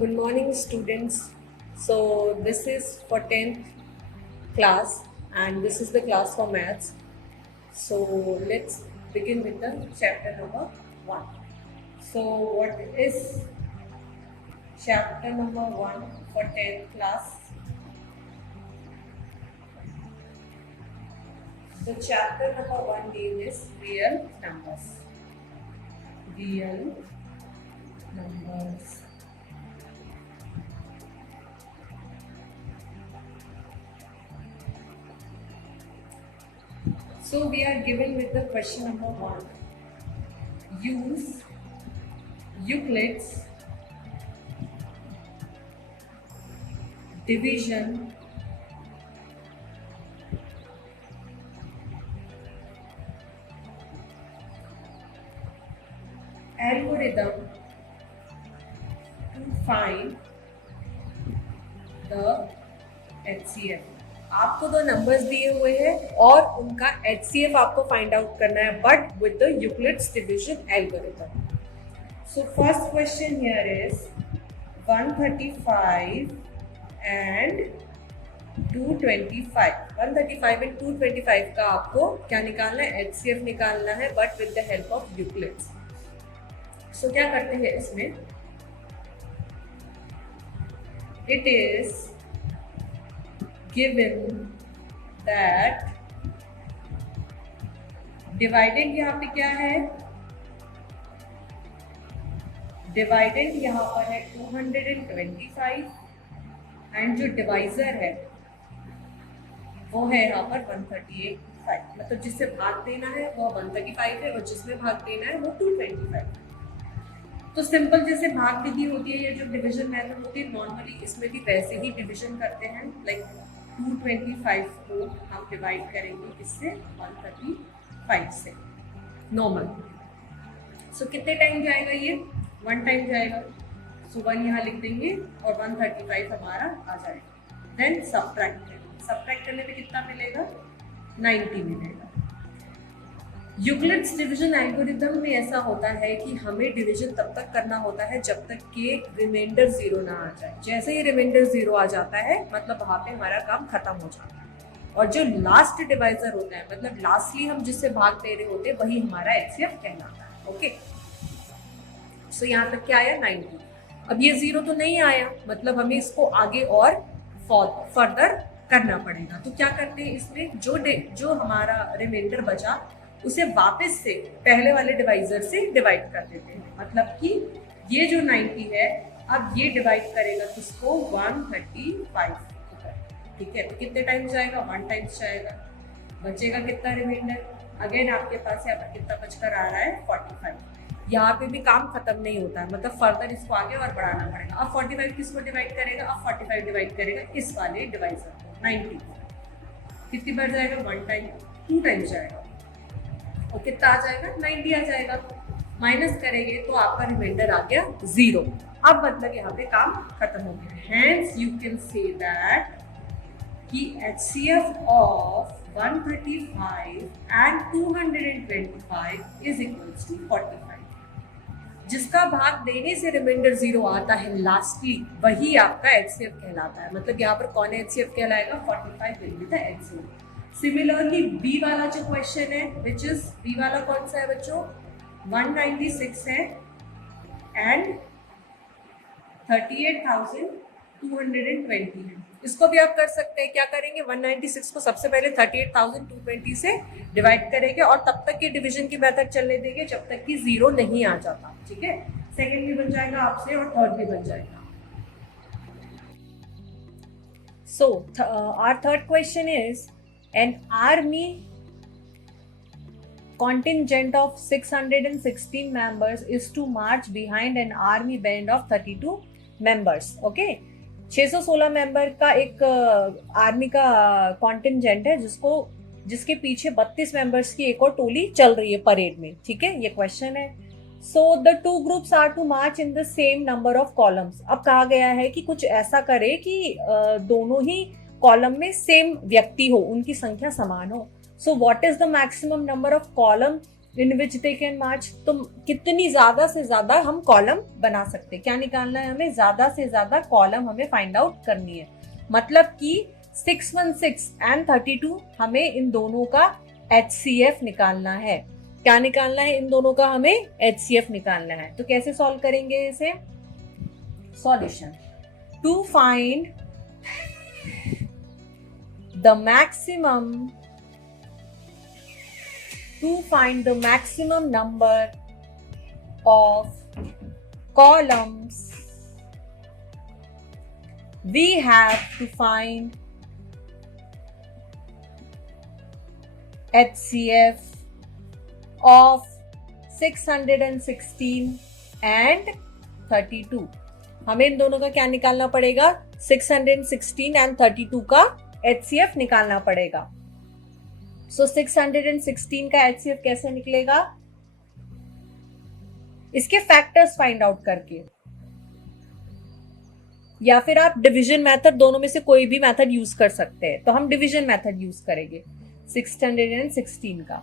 Good morning, students. So, this is for 10th class, and this is the class for maths. So, let's begin with the chapter number 1. So, what is chapter number 1 for 10th class? So, chapter number 1 name is Real Numbers. Real Numbers. So we are given with the question number 1. Use Euclid's division algorithm to find the HCF. आपको दो numbers दिए हुए हैं और उनका HCF आपको find out करना है, but with the Euclid's division algorithm. So first question here is 135 and 225. 135 and 225 का आपको क्या निकालना है? HCF निकालना है, but with the help of Euclid's. So क्या करते हैं इसमें? It is given that dividend यहाँ पे क्या है? डिवाइडेंड यहाँ पर है 225 एंड जो डिवाइजर है वो है यहाँ पर 138. मतलब जिससे भाग देना है वो 135 है और जिसमें भाग देना है वो 225. तो सिंपल जैसे भाग विधि होती है या जो डिवीजन मेथड होती है, नॉर्मली इसमें भी वैसे ही डिवीजन करते हैं. लाइक 225 को हम डिवाइड करेंगे इससे 135 से नॉर्मल. सो कितने टाइम जाएगा ये? 1 टाइम जाएगा. सो 1 यहाँ लिख देंगे और 135 हमारा आ जाएगा. देन सब्ट्रैक्ट करने पे कितना मिलेगा? 90 मिलेगा. यूक्लिड्स डिवीजन एल्गोरिथम में ऐसा होता है कि हमें डिवीजन तब तक करना होता है जब तक कि रिमाइंडर 0 ना आ जाए. जैसे ही रिमाइंडर 0 आ जाता है मतलब वहाँ पे हमारा काम खत्म हो जाता है. और जो लास्ट डिवाइजर होता है, मतलब लास्टली हम जिससे भाग दे रहे होते हैं, वही हमारा HCF कहलाता है. ओके, सो यहाँ तक क्या आया? 90. अब ये 0 तो नहीं आया, मतलब हमें इसको आगे और फर्दर करना पड़ेगा. तो क्या करते हैं इसमें? जो हमारा रिमाइंडर बचा उसे वापस से पहले वाले डिवाइजर से डिवाइड कर देते हैं. मतलब कि ये जो 90 है अब ये डिवाइड करेगा किसको? 135. ठीक है, तो कितने टाइम जाएगा? 1 टाइम जाएगा. बचेगा कितना रिमाइंडर? अगेन आपके पास यहाँ पर कितना बचकर आ रहा है? 45. यहाँ पे भी काम खत्म नहीं होता है, मतलब फर्दर इसको आगे और बढ़ाना पड़ेगा. अब 45 किसको डिवाइड करेगा? अब 45 डिवाइड करेगा इस वाले डिवाइजर को 90 को. कितनी बार जाएगा? 1 टाइम. 2 टाइम जाएगा और कितना आ जाएगा? 90 आ जाएगा. माइनस करेंगे तो आपका रिमाइंडर आ गया 0. अब मतलब यहाँ पे काम खत्म हो गया. Hence you can say that कि HCF of 135 and 225 is equals to 45. जिसका भाग देने से रिमाइंडर 0 आता है लास्टली, वही आपका HCF कहलाता है. मतलब यहाँ पर कौन HCF कहलाएगा? 45 will be the HCF. Similarly B वाला जो क्वेश्चन है, विच इज बी वाला कौन सा है बच्चों? 196 है एंड 38,220 है. इसको भी आप कर सकते हैं. क्या करेंगे? 196 को सबसे पहले 38,220 से डिवाइड करेंगे और तब तक के डिवीजन की मेथड चलने देंगे जब तक कि 0 नहीं आ जाता. ठीक है, सेकेंड भी बन जाएगा आपसे और थर्ड भी बन जाएगा. So our third question is an army contingent of 616 members is to march behind an army band of 32 members. Okay, 616 member का एक आर्मी का कॉन्टिजेंट है जिसके पीछे 32 मेंबर्स की एक और टोली चल रही है परेड में. ठीक है, ये क्वेश्चन है. So the 2 groups are to march in the same number of columns. अब कहा गया है कि कुछ ऐसा करे कि दोनों ही कॉलम में सेम व्यक्ति हो, उनकी संख्या समान हो. So what is the maximum number of column in which they can march. तो कितनी ज्यादा से ज्यादा हम कॉलम बना सकते हैं, क्या निकालना है हमें, ज्यादा से ज्यादा कॉलम हमें फाइंड आउट करनी है। मतलब कि 616 एंड 32 हमें इन दोनों का HCF निकालना है। क्या निकालना है, इन दोनों का हमें HCF निकालना है। तो कैसे सॉल्व करेंगे इसे, solution to find the maximum number of columns, we have to find HCF of 616 and 32। हमें इन दोनों का क्या निकालना पड़ेगा, 616 एंड 32 का HCF निकालना पड़ेगा। सो 616 का HCF कैसे निकलेगा, इसके फैक्टर्स फाइंड आउट करके, या फिर आप डिवीजन मेथड, दोनों में से कोई भी मेथड यूज कर सकते हैं। तो हम डिवीजन मेथड यूज करेंगे 616 का।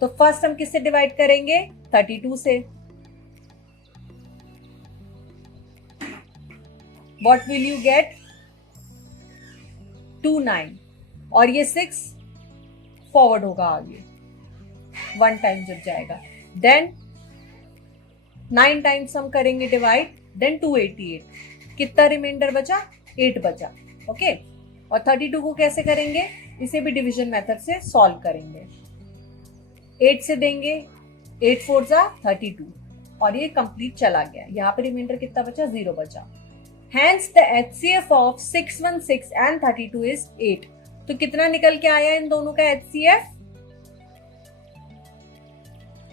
तो फर्स्ट हम किससे डिवाइड करेंगे, 32 से। व्हाट विल यू गेट, 29, और ये 6 फॉरवर्ड होगा आगे, 1 टाइम जुड़ जाएगा। देन 9 टाइम्स हम करेंगे डिवाइड, देन 288, कितना रिमाइंडर बचा, 8 बचा। ओके, और 32 को कैसे करेंगे, इसे भी डिवीजन मेथड से सॉल्व करेंगे। 8 से देंगे, 8 4 जा 32, और ये कंप्लीट चला गया। यहाँ पे रिमाइंडर कितना बचा, 0 बचा। Hence the HCF of 616 and 32 is 8। तो कितना निकल के आया इन दोनों का HCF,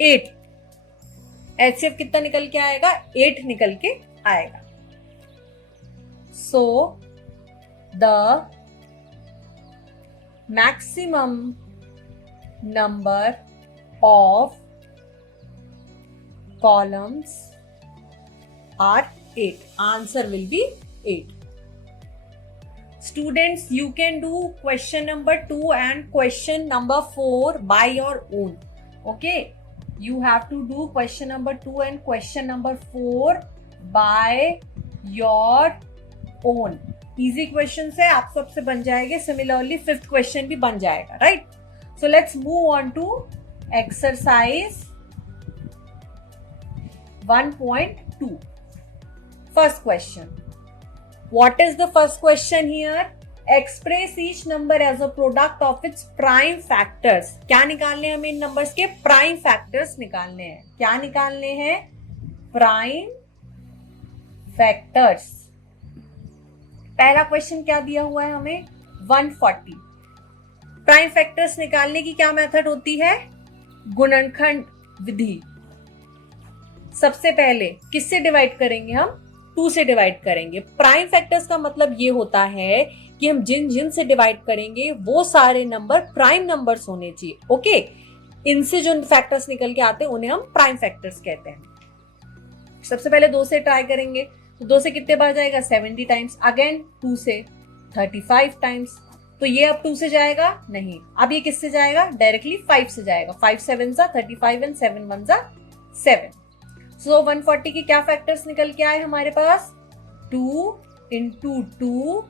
8। HCF कितना निकल के आएगा, 8 निकल के आएगा। So the maximum number of columns are 8। Answer will be 8। Students, you can do question number 2 and question number 4 by your own. Okay, you have to do question number 2 and question number 4 by your own. Easy questions है, आप सबसे बन जाएंगे। Similarly 5th question भी बन जाएगा, right? So let's move on to exercise 1.2. First question. What is the first question here? Express each number as a product of its prime factors. क्या निकालने हैं हमें, इन नंबर्स के प्राइम फैक्टर्स निकालने हैं। क्या निकालने हैं, प्राइम फैक्टर्स। पहला क्वेश्चन क्या दिया हुआ है हमें, 140। प्राइम फैक्टर्स निकालने की क्या मेथड होती है, गुणनखंड विधि। सबसे पहले किससे डिवाइड करेंगे हम, 2 से डिवाइड करेंगे। प्राइम फैक्टर्स का मतलब ये होता है कि हम जिन जिन से डिवाइड करेंगे वो सारे नंबर प्राइम नंबर्स होने चाहिए। ओके, इनसे जो फैक्टर्स निकल के आते हैं उन्हें हम प्राइम फैक्टर्स कहते हैं। सबसे पहले 2 से ट्राई करेंगे, तो 2 से कितने बार जाएगा, 70 टाइम्स। अगेन 2 से 35 टाइम्स। तो ये अब 2 से जाएगा नहीं, अब ये किससे जाएगा, डायरेक्टली 5 से जाएगा। 5 7 जा 35 एंड 7 1 जा 7। सो 140 के क्या फैक्टर्स निकल के आए हमारे पास, 2 इंटू 2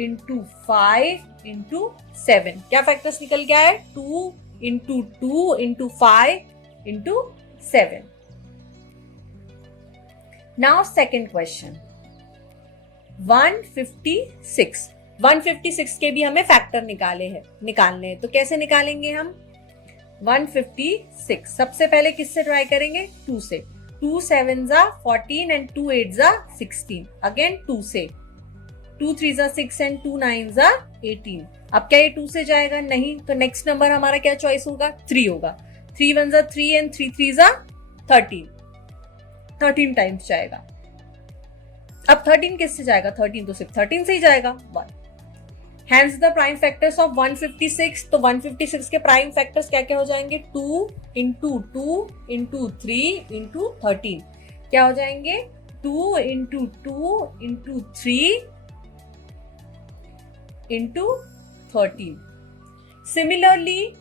इंटू 5 इंटू 7। क्या फैक्टर्स निकल के आए, 2 into 2 into 5 into 7। Now second question 156। 156 के भी हमें फैक्टर निकालने हैं। तो कैसे निकालेंगे हम, 156 सबसे पहले किससे ट्राई करेंगे, 2 से। 2 7 जा 14 एंड 2 8 जा 16। अगेन 2 से, 2 3 जा 6 एंड 2 9 जा 18। अब क्या ये 2 से जाएगा, नहीं। तो नेक्स्ट नंबर हमारा क्या चॉइस होगा, 3 होगा। 3 1 जा 3 एंड 3 3 जा 13। 13 टाइम्स जाएगा। अब 13 किससे जाएगा, 13 तो सिर्फ 13 से ही जाएगा, 1। Hence the prime factors of 156। तो 156 के प्राइम फैक्टर्स क्या क्या हो जाएंगे, 2 इंटू 2 इंटू 3 इंटू 13। क्या हो जाएंगे, 2 इंटू 2 इंटू 3 इंटू 13। सिमिलरली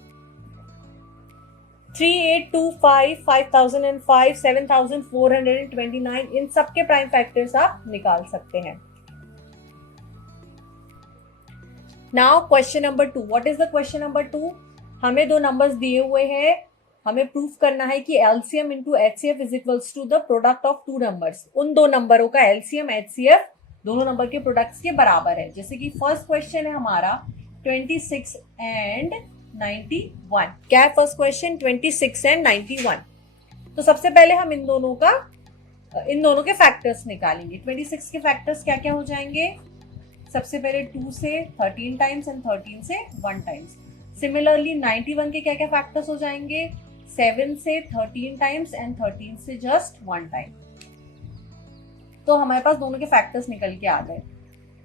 3825, 5005, 7429, इन सबके प्राइम फैक्टर्स आप निकाल सकते हैं। Now question number 2, what is the question number 2? हमें दो नंबर्स दिए हुए हैं, हमें प्रूफ करना है कि LCM into HCF is equals to the product of two numbers. उन दो नंबरों का एलसीएम एचसीएफ दोनों नंबर के प्रोडक्ट्स के बराबर है। जैसे कि फर्स्ट क्वेश्चन है हमारा 26 एंड 91। क्या है फर्स्ट क्वेश्चन? 26 एंड 91। तो सबसे पहले हम इन दोनों के फैक्टर्स निकालेंगे। 26 के फैक्टर्स क्या क्या हो जाएंगे? सबसे पहले 2 से 13 टाइम्स एंड 13 से 1 टाइम्स। सिमिलरली 91 के क्या क्या फैक्टर्स हो जाएंगे? 7 से 13 टाइम्स एंड 13 से जस्ट 1 टाइम। तो हमारे पास दोनों के फैक्टर्स निकल के आ गए।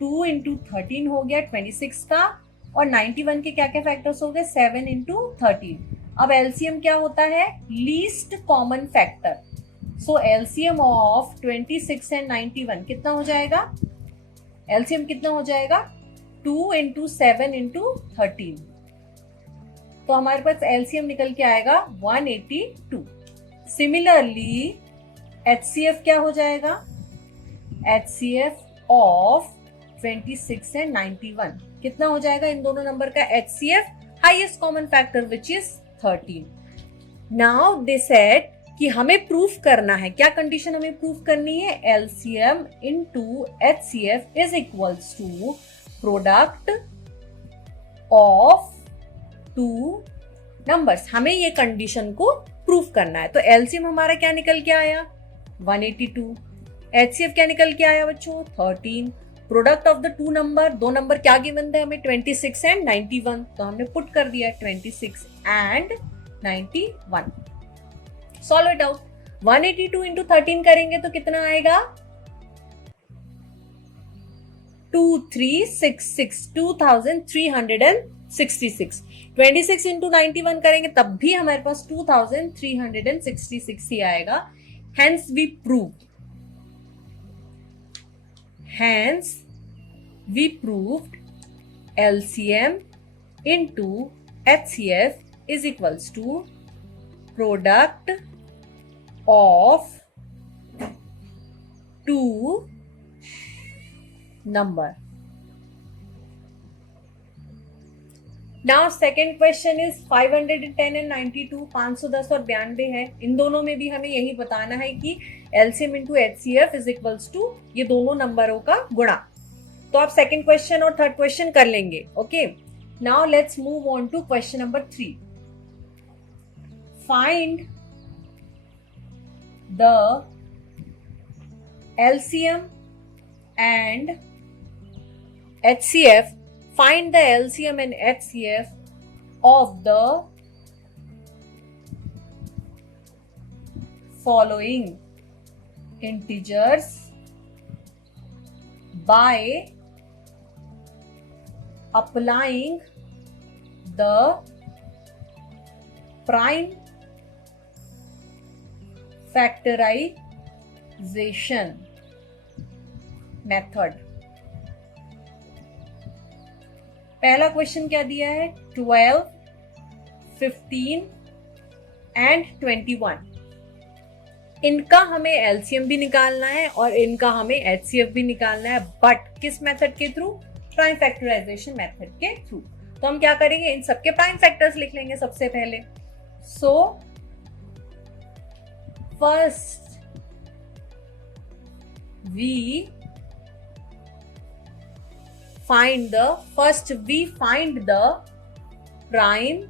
2 इंटू 13 हो गया 26 का, और 91 के क्या क्या फैक्टर्स हो गए? 7 इंटू 13। अब एलसीएम क्या होता है? Least common factor. So LCM of 26 and 91 कितना हो जाएगा? एलसीएम कितना हो जाएगा? 2 इंटू 7 इंटू 13। तो हमारे पास एलसीएम निकल के आएगा 182। सिमिलरली एचसीएफ क्या हो जाएगा? एचसीएफ ऑफ 26 एंड 91 कितना हो जाएगा? इन दोनों नंबर का HCF, highest common factor which is 13। Now they said कि हमें प्रूफ करना है, क्या कंडीशन हमें प्रूफ करनी है? LCM into HCF is equals to product of two numbers. हमें ये कंडीशन को प्रूफ करना है। तो एलसीएम हमारा क्या निकल के आया? 182। एचसीएफ क्या निकल के आया बच्चों? 13। Product of the two number, दो नंबर क्या गिवन थे हमें? 26 एंड 91। तो हमने पुट कर दिया 26 and 91। Solve it out. 182 into 13 करेंगे तो कितना आएगा? 2366, 2366। 26 इंटू 91 करेंगे तब भी हमारे पास 2366 ही आएगा। Hence we proved LCM into HCF is equals to product of two number. Now second question is 510 and 92, 510 और 92 है। इन दोनों में भी हमें यही बताना है कि LCM into HCF is equals to ये दोनों नंबरों का गुणा। तो आप सेकंड क्वेश्चन और थर्ड क्वेश्चन कर लेंगे। Okay, now let's move on to question number 3। Find the LCM and HCF. Find the LCM and HCF of the following integers by applying the prime factorization method. पहला question क्या दिया है? 12, 15 and 21। इनका हमें LCM भी निकालना है और इनका हमें एचसीएफ भी निकालना है, बट किस मेथड के थ्रू? प्राइम फैक्टराइजेशन मेथड के थ्रू। तो हम क्या करेंगे? इन सबके प्राइम फैक्टर्स लिख लेंगे सबसे पहले। So first we find the prime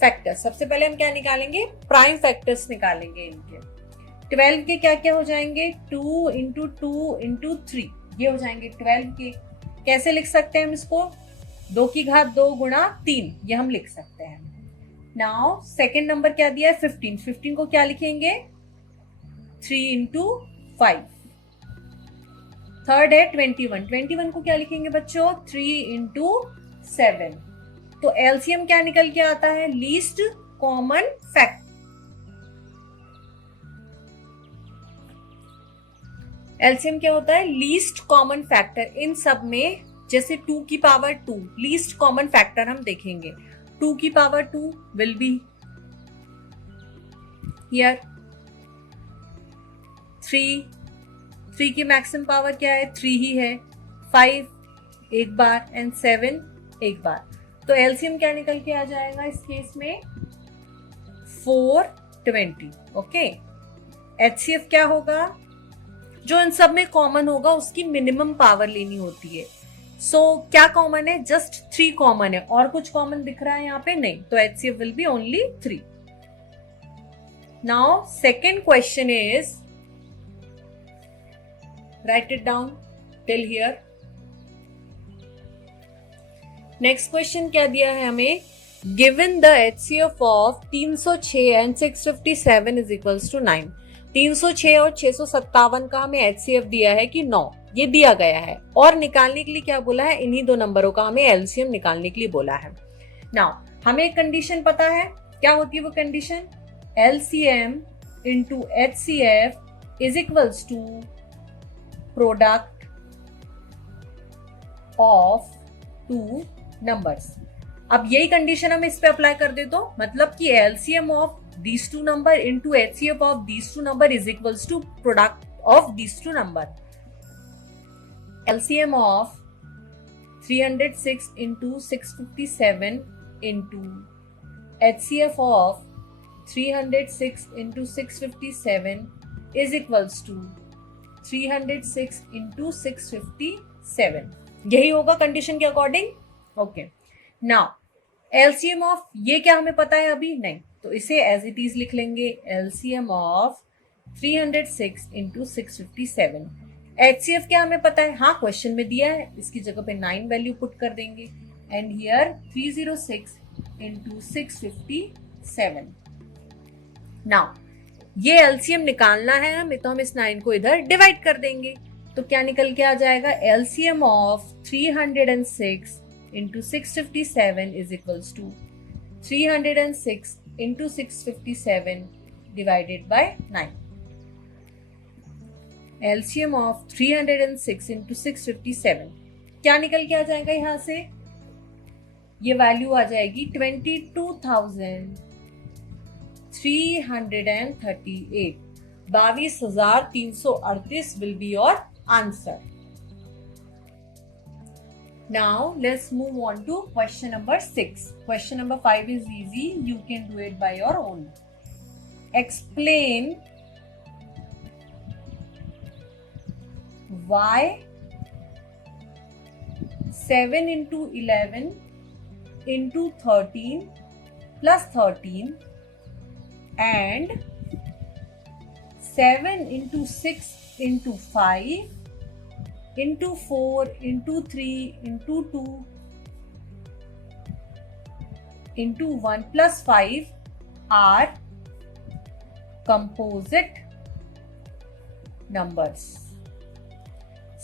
factor. सबसे पहले हम क्या निकालेंगे? प्राइम फैक्टर्स निकालेंगे इनके। 12 के क्या क्या हो जाएंगे? 2 इंटू 2 इंटू 3, ये हो जाएंगे 12 के। कैसे लिख सकते हैं हम इसको? 2 की घात 2 गुणा 3, ये हम लिख सकते हैं। नाउ सेकेंड नंबर क्या दिया है? 15। 15 को क्या लिखेंगे? 3 इंटू 5। थर्ड है 21। 21 को क्या लिखेंगे बच्चों? 3 इंटू 7। तो एलसीएम क्या निकल के आता है? Least common factor. एलसीएम क्या होता है? Least common factor. इन सब में जैसे 2 की पावर 2 लीस्ट कॉमन फैक्टर हम देखेंगे। 2 की पावर 2 विल बी हियर, 3 की मैक्सिमम पावर क्या है, 3 ही है, 5 एक बार एंड 7 एक बार। तो एलसीएम क्या निकल के आ जाएगा इस केस में, 420। ओके, एचसीएफ क्या होगा, जो इन सब में कॉमन होगा उसकी मिनिमम पावर लेनी होती है। सो क्या कॉमन है, जस्ट 3 कॉमन है, और कुछ कॉमन दिख रहा है यहाँ पे नहीं, तो HCF will be only 3। Now second question is, write it down till here. Next question क्या दिया है हमें, given the HCF of 306 and 657 is equals to 9। 306 और 657 का हमें एचसीएफ दिया है कि 9, ये दिया गया है, और निकालने के लिए क्या बोला है, इन्हीं दो नंबरों का हमें एलसीएम निकालने के लिए बोला है। नाउ हमें एक कंडीशन पता है, क्या होती है वो condition, LCM into HCF is equals to product of 2 numbers. अब यही कंडीशन हम इस पे अप्लाई कर दे तो मतलब कि LCM of these two number into HCF of these two number is equals to product of these two number. LCM of 306 into 657 into HCF of 306 into 657 is equals to 306 into 657. यही होगा condition के according. Okay, now LCM of, ये क्या हमें पता है अभी नहीं, तो इसे एज इट इज लिख लेंगे, एलसीएम ऑफ 306 इंटू 657। एचसीएफ क्या हमें पता है, हाँ क्वेश्चन में दिया है, इसकी जगह पे 9 वैल्यू पुट कर देंगे, एंड हियर 306 इंटू 657। नाउ ये एलसीएम निकालना है हमें, तो हम इस 9 को इधर डिवाइड कर देंगे, तो क्या निकल के आ जाएगा, LCM of 306 into 657 is equals to 306 into 657 divided by 9. LCM of 306 into 657 क्या निकल के आ जाएगा यहां से, ये वैल्यू आ जाएगी 22,338, 22,338 will be your answer. Now let's move on to question number 6. Question number 5 is easy. You can do it by your own. Explain why 7 into 11 into 13 plus 13 and 7 into 6 into 5 into 4 into 3 into 2 into 1 plus 5 are composite numbers.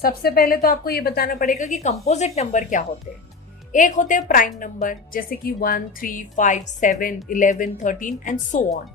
सबसे पहले तो आपको ये बताना पड़ेगा कि composite number क्या होते हैं। एक होते हैं प्राइम नंबर, जैसे कि 1, 3, 5, 7, 11, 13 and so on.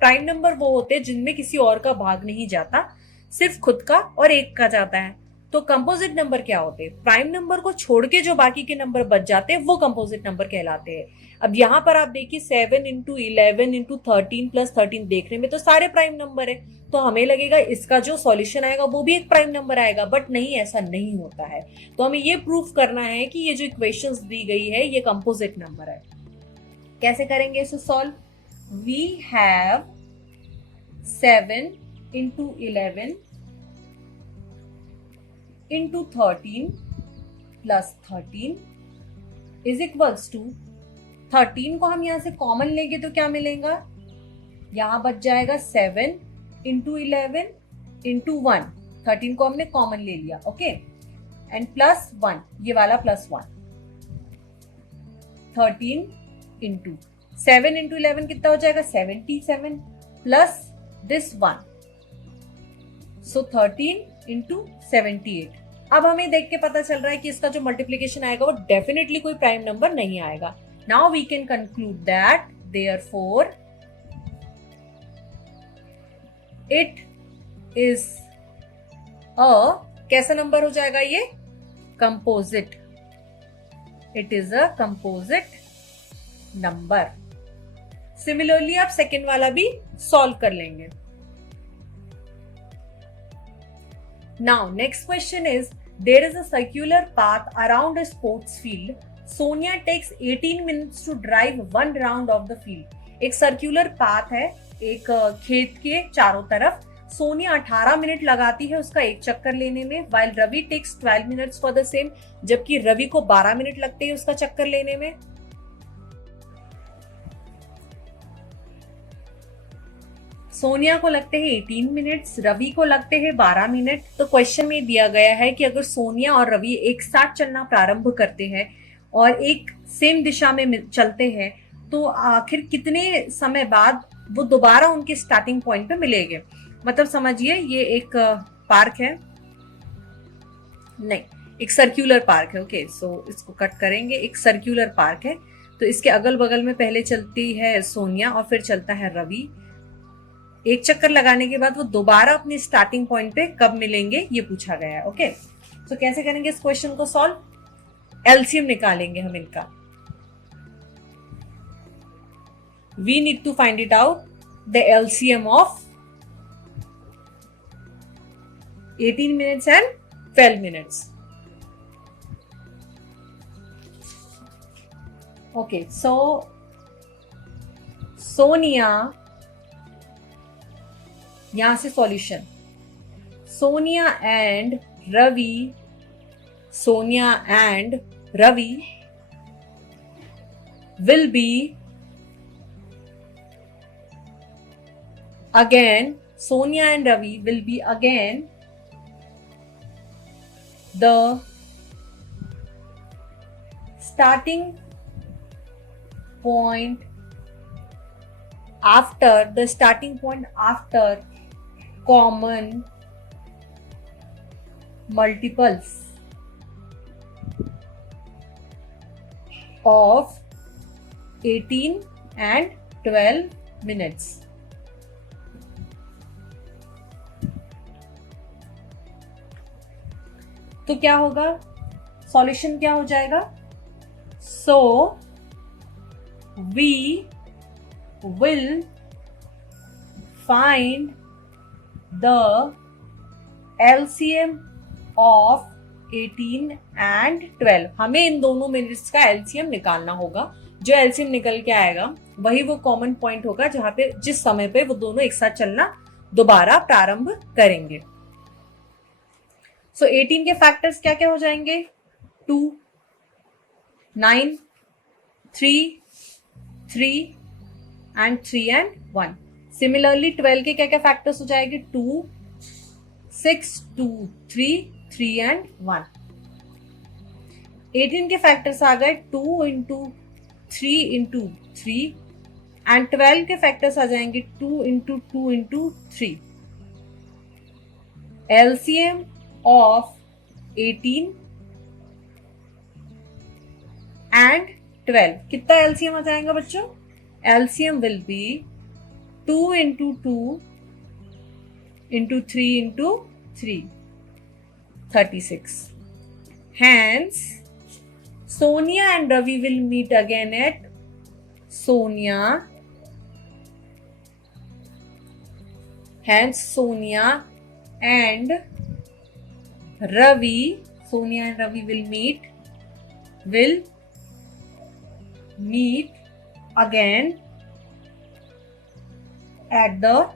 Prime number वो होते हैं जिनमें किसी और का भाग नहीं जाता, सिर्फ खुद का और एक का जाता है। तो कंपोजिट नंबर क्या होते हैं, प्राइम नंबर को छोड़ के जो बाकी के नंबर बच जाते हैं वो कंपोजिट नंबर कहलाते हैं। अब यहाँ पर आप देखिए 7 इंटू 11 इंटू 13 प्लस 13 देखने में तो सारे प्राइम नंबर है, तो हमें लगेगा इसका जो सॉल्यूशन आएगा वो भी एक प्राइम नंबर आएगा, बट नहीं, ऐसा नहीं होता है। तो हमें ये प्रूफ करना है कि ये जो इक्वेशंस दी गई है ये कंपोजिट नंबर है। कैसे करेंगे इसे solve, we have 7 into 11 into 13 plus 13 is equals to 13 को हम यहां से कॉमन लेंगे तो क्या मिलेगा, यहां बच जाएगा 7 into 11 into 1, 13 को हमने कॉमन ले लिया, ओके, एंड प्लस 1, ये वाला प्लस 1, 13 into 7 into 11 कितना हो जाएगा 77 प्लस दिस 1, सो 13 into 78। अब हमें देख के पता चल रहा है कि इसका जो मल्टीप्लीकेशन आएगा वो डेफिनेटली कोई प्राइम नंबर नहीं आएगा। Now we can conclude that therefore it is a, कैसा नंबर हो जाएगा ये, composite, it is a composite number. Similarly आप सेकेंड वाला भी सॉल्व कर लेंगे। Now next question is, there is a circular path around a sports field. Sonia takes 18 minutes to drive 1 round of the field. एक circular path है एक खेत के चारों तरफ। सोनिया 18 मिनट लगाती है उसका एक चक्कर लेने में, while Ravi takes 12 minutes for the same, जबकि रवि को 12 मिनट लगते हैं उसका चक्कर लेने में। सोनिया को लगते हैं 18 मिनट्स, रवि को लगते हैं 12 मिनट। तो क्वेश्चन में दिया गया है कि अगर सोनिया और रवि एक साथ चलना प्रारंभ करते हैं और एक सेम दिशा में चलते हैं तो आखिर कितने समय बाद वो दोबारा उनके स्टार्टिंग पॉइंट पे मिलेंगे। मतलब समझिए ये एक पार्क है, नहीं एक सर्कुलर पार्क है। ओके सो इसको कट करेंगे। एक सर्कुलर पार्क है तो इसके अगल बगल में पहले चलती है सोनिया और फिर चलता है रवि। एक चक्कर लगाने के बाद वो दोबारा अपने स्टार्टिंग पॉइंट पे कब मिलेंगे ये पूछा गया है। ओके सो कैसे करेंगे इस क्वेश्चन को सॉल्व? एलसीएम निकालेंगे हम इनका। We need to find it out the LCM of 18 minutes and 12 minutes. Okay, so Sonia, यहां से solution, Sonia and Ravi will be again, Sonia and Ravi will be again the starting point after common multiples of 18 and 12 minutes. तो क्या होगा, solution क्या हो जाएगा? So we will find the LCM of 18 and 12। हमें इन दोनों मिनट्स का एलसीएम निकालना होगा। जो एलसीएम निकल के आएगा वही वो कॉमन पॉइंट होगा जहां पे जिस समय पे वो दोनों एक साथ चलना दोबारा प्रारंभ करेंगे। सो 18 के फैक्टर्स क्या क्या हो जाएंगे? 2, 9, 3 एंड 3 एंड 1। सिमिलरली 12 के क्या क्या फैक्टर्स हो जाएंगे? 2, 6, 2, 3 एंड 1। 18 के फैक्टर्स आ गए 2 इंटू 3 इंटू 3 एंड 12 के फैक्टर्स आ जाएंगे 2 into 2 into 3। LCM of 18 and 12 कितना एलसीएम आ जाएगा बच्चों? LCM will be 2 into 2 into 3 into 3, 36. Hence, Sonia and Ravi will meet again at Sonia. Hence, Sonia and Ravi will meet again at the